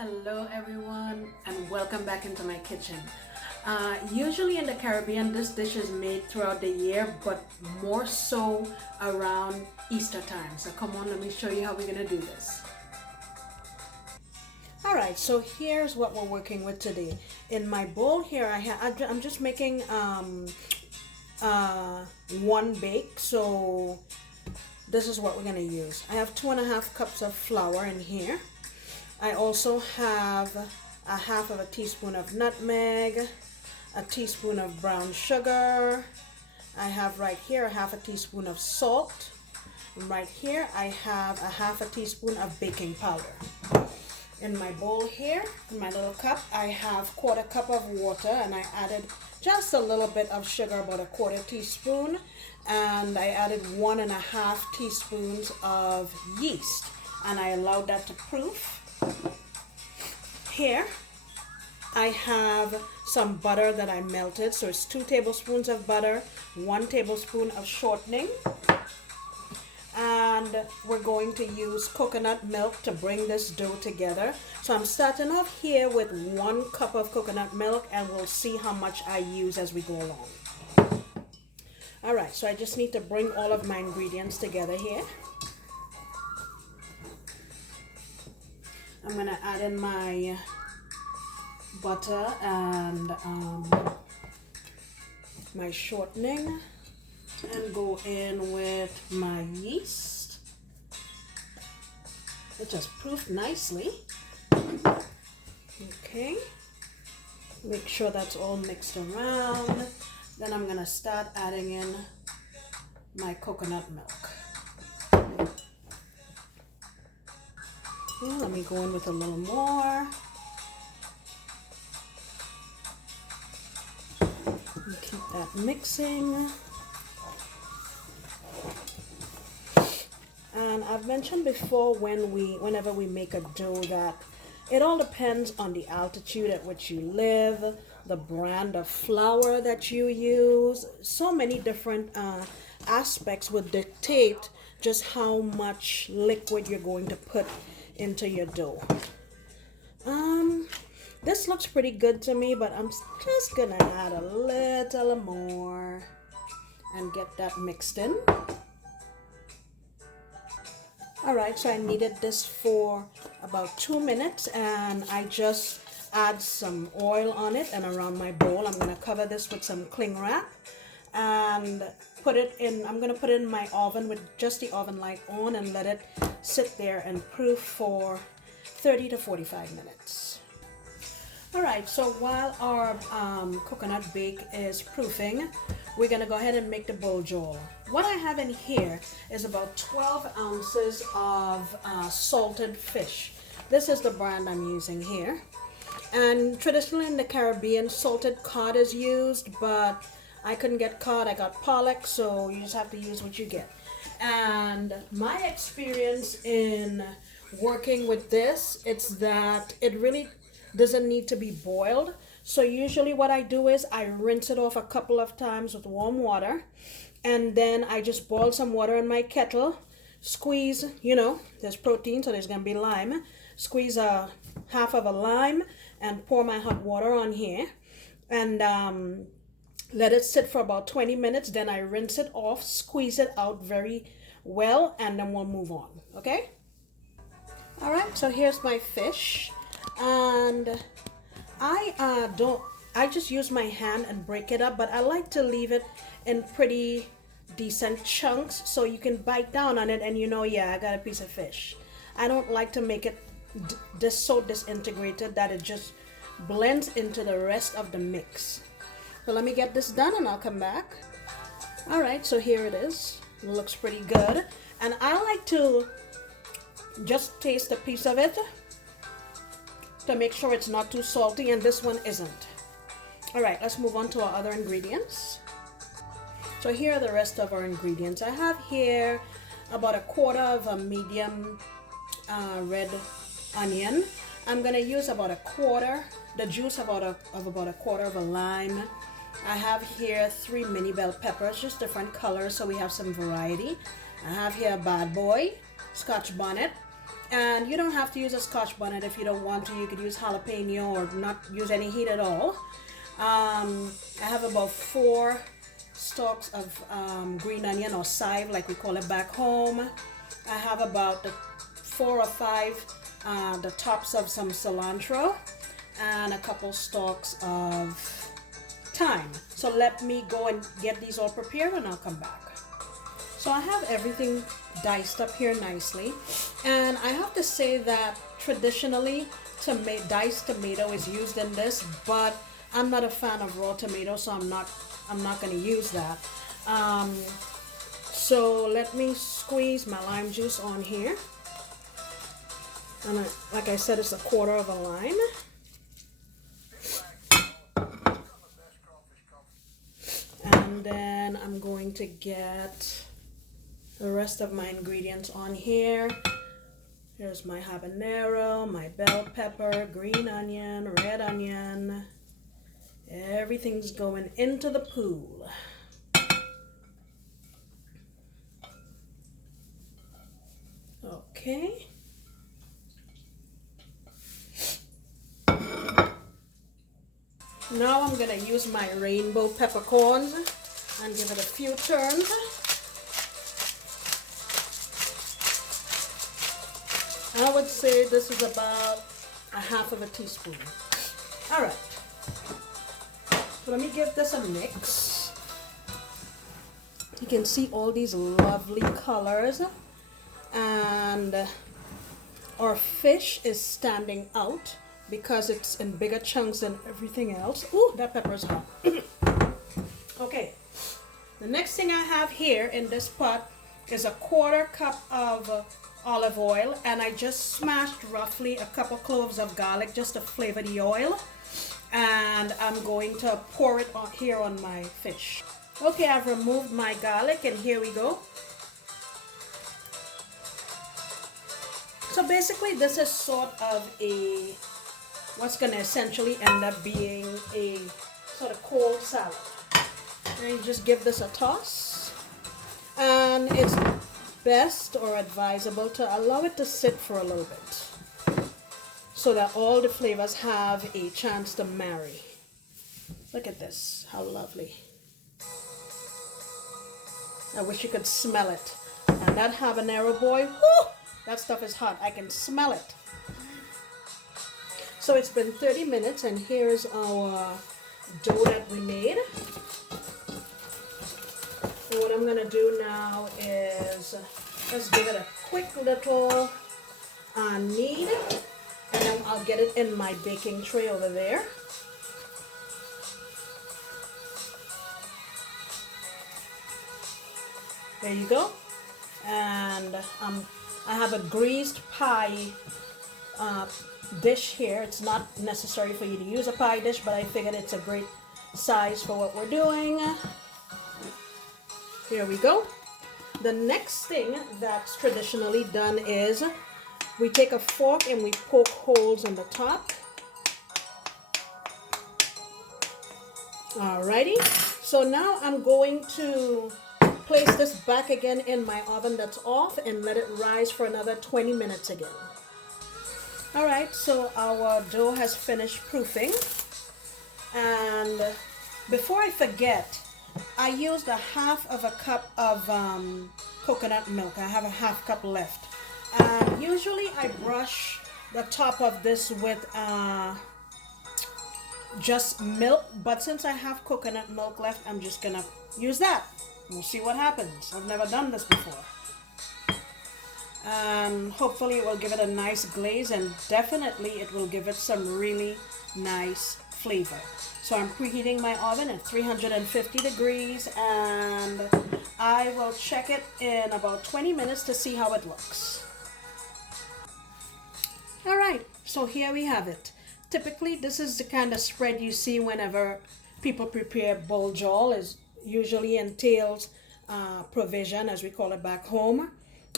Hello everyone and welcome back into my kitchen. Usually in the Caribbean this dish is made throughout the year, but more so around Easter time. So come on, let me show you how we're gonna do this. Alright, so here's what we're working with today. In my bowl here I'm just making one bake, so this is what we're gonna use. I have 2.5 cups of flour in here. I also have a half of a teaspoon of nutmeg, a teaspoon of brown sugar. I have right here a half a teaspoon of salt. And right here I have a half a teaspoon of baking powder. In my bowl here, in my little cup, I have 1/4 cup of water, and I added just a little bit of sugar, about a 1/4 teaspoon, and I added 1.5 teaspoons of yeast, and I allowed that to proof. Here I have some butter that I melted, so it's 2 tablespoons of butter, 1 tablespoon of shortening, and we're going to use coconut milk to bring this dough together. So I'm starting off here with 1 cup of coconut milk, and we'll see how much I use as we go along. Alright, so I just need to bring all of my ingredients together here. I'm gonna add in my butter and my shortening, and go in with my yeast. It just proofed nicely. Okay, make sure that's all mixed around. Then I'm gonna start adding in my coconut milk. Okay, let me go in with a little more. And keep that mixing. And I've mentioned before, whenever we make a dough, that it all depends on the altitude at which you live, the brand of flour that you use. So many different aspects would dictate just how much liquid you're going to put into your dough. This looks pretty good to me, but I'm just gonna add a little more and get that mixed in. Alright, so I kneaded this for about 2 minutes, and I just add some oil on it and around my bowl. I'm gonna cover this with some cling wrap and put it in. I'm gonna put it in my oven with just the oven light on and let it sit there and proof for 30 to 45 minutes. Alright, so while our coconut bake is proofing, we're gonna go ahead and make the buljol. What I have in here is about 12 ounces of salted fish. This is the brand I'm using here. And traditionally in the Caribbean, salted cod is used, but I couldn't get cod, I got pollack, so you just have to use what you get. And my experience in working with this, it's that it really doesn't need to be boiled. So usually what I do is I rinse it off a couple of times with warm water, and then I just boil some water in my kettle, squeeze, there's protein, so there's gonna be lime, squeeze a half of a lime and pour my hot water on here, and let it sit for about 20 minutes. Then I rinse it off, squeeze it out very well, and then we'll move on. Okay? Alright, so here's my fish, and I just use my hand and break it up, but I like to leave it in pretty decent chunks so you can bite down on it and yeah, I got a piece of fish. I don't like to make it so disintegrated that it just blends into the rest of the mix. So let me get this done and I'll come back. Alright, so here it is. It looks pretty good. And I like to just taste a piece of it to make sure it's not too salty, and this one isn't. Alright, let's move on to our other ingredients. So here are the rest of our ingredients. I have here about 1/4 of a medium red onion. I'm gonna use about 1/4, the juice of about 1/4 of a lime. I have here 3 mini bell peppers, just different colors, so we have some variety. I have here a bad boy, Scotch bonnet, And you don't have to use a Scotch bonnet if you don't want to. You could use jalapeno or not use any heat at all. I have about 4 stalks of green onion, or chive like we call it back home. I have about 4 or 5 the tops of some cilantro, and a couple stalks of thyme. So let me go and get these all prepared and I'll come back. So I have everything diced up here nicely, and I have to say that traditionally diced tomato is used in this, but I'm not a fan of raw tomato, so I'm not going to use that. So let me squeeze my lime juice on here, and like I said, it's 1/4 of a lime. And then I'm going to get the rest of my ingredients on here. Here's my habanero, my bell pepper, green onion, red onion. Everything's going into the pool. Okay. Now I'm going to use my rainbow peppercorns and give it a few turns. I would say this is about 1/2 teaspoon. All right. So let me give this a mix. You can see all these lovely colors, and our fish is standing out because it's in bigger chunks than everything else. Ooh, that pepper is hot. Okay, the next thing I have here in this pot is 1/4 cup of olive oil, and I just smashed roughly a couple cloves of garlic just to flavor the oil, and I'm going to pour it on here on my fish. Okay, I've removed my garlic, and here we go. So basically this is sort of what's going to essentially end up being a sort of cold salad. And you just give this a toss, and it's best or advisable to allow it to sit for a little bit so that all the flavors have a chance to marry. Look at this, how lovely. I wish you could smell it. And that habanero, boy, whoo, that stuff is hot. I can smell it. So it's been 30 minutes, and here's our dough that we made. So what I'm gonna do now is just give it a quick little knead, and then I'll get it in my baking tray over there. There you go. And I have a greased pie dish here. It's not necessary for you to use a pie dish, but I figured it's a great size for what we're doing. Here we go. The next thing that's traditionally done is we take a fork and we poke holes in the top. Alrighty. So now I'm going to place this back again in my oven that's off and let it rise for another 20 minutes again. Alright, so our dough has finished proofing. And before I forget, I used 1/2 cup of coconut milk. I have 1/2 cup left. Usually I brush the top of this with just milk, but since I have coconut milk left, I'm just gonna use that. We'll see what happens. I've never done this before. Hopefully it will give it a nice glaze, and definitely it will give it some really nice flavor. So I'm preheating my oven at 350 degrees, and I will check it in about 20 minutes to see how it looks. Alright, so here we have it. Typically this is the kind of spread you see whenever people prepare buljol. It usually entails provision, as we call it back home.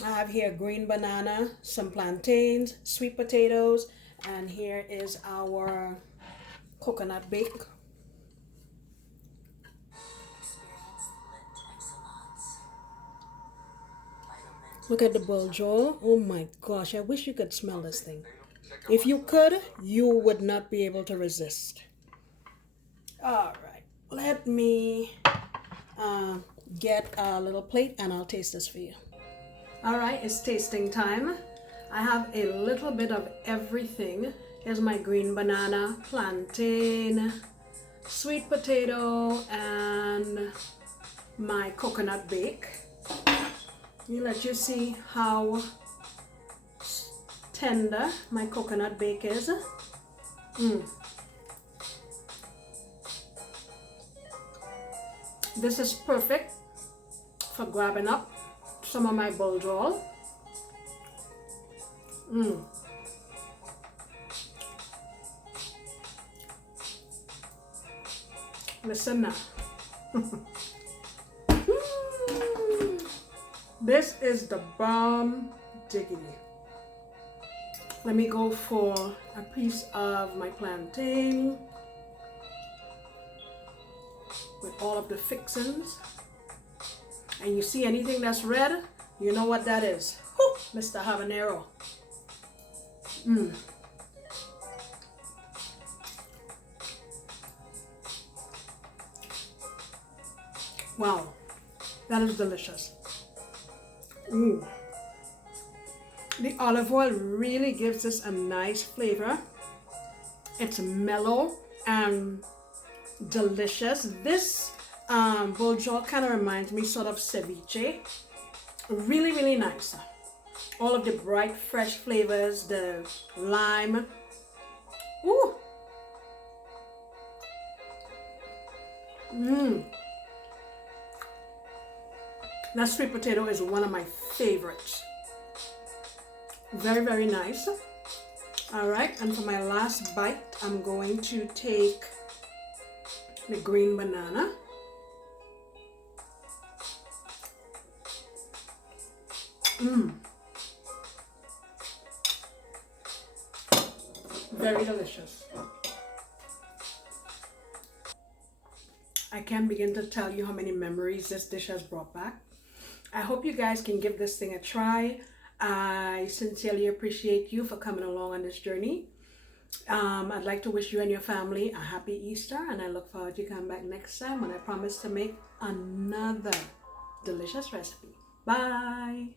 I have here green banana, some plantains, sweet potatoes, and here is our coconut bake. Look at the buljol. Oh my gosh, I wish you could smell this thing. If you could, you would not be able to resist. All right, let me get a little plate and I'll taste this for you. All right, it's tasting time. I have a little bit of everything. Here's my green banana, plantain, sweet potato, and my coconut bake. Let you see how tender my coconut bake is. This is perfect for grabbing up some of my buljol. Listen now. This is the bomb diggity. Let me go for a piece of my plantain with all of the fixings. And you see anything that's red, you know what that is. Whew, Mr. Habanero. Wow, that is delicious. The olive oil really gives this a nice flavor. It's mellow and delicious. This buljol kind of reminds me sort of ceviche. Really, really nice. All of the bright, fresh flavors, the lime. Ooh. That sweet potato is one of my favorites. Very, very nice. All right, and for my last bite, I'm going to take the green banana. Very delicious. I can't begin to tell you how many memories this dish has brought back. I hope you guys can give this thing a try. I sincerely appreciate you for coming along on this journey. I'd like to wish you and your family a happy Easter, and I look forward to coming back next time when I promise to make another delicious recipe. Bye!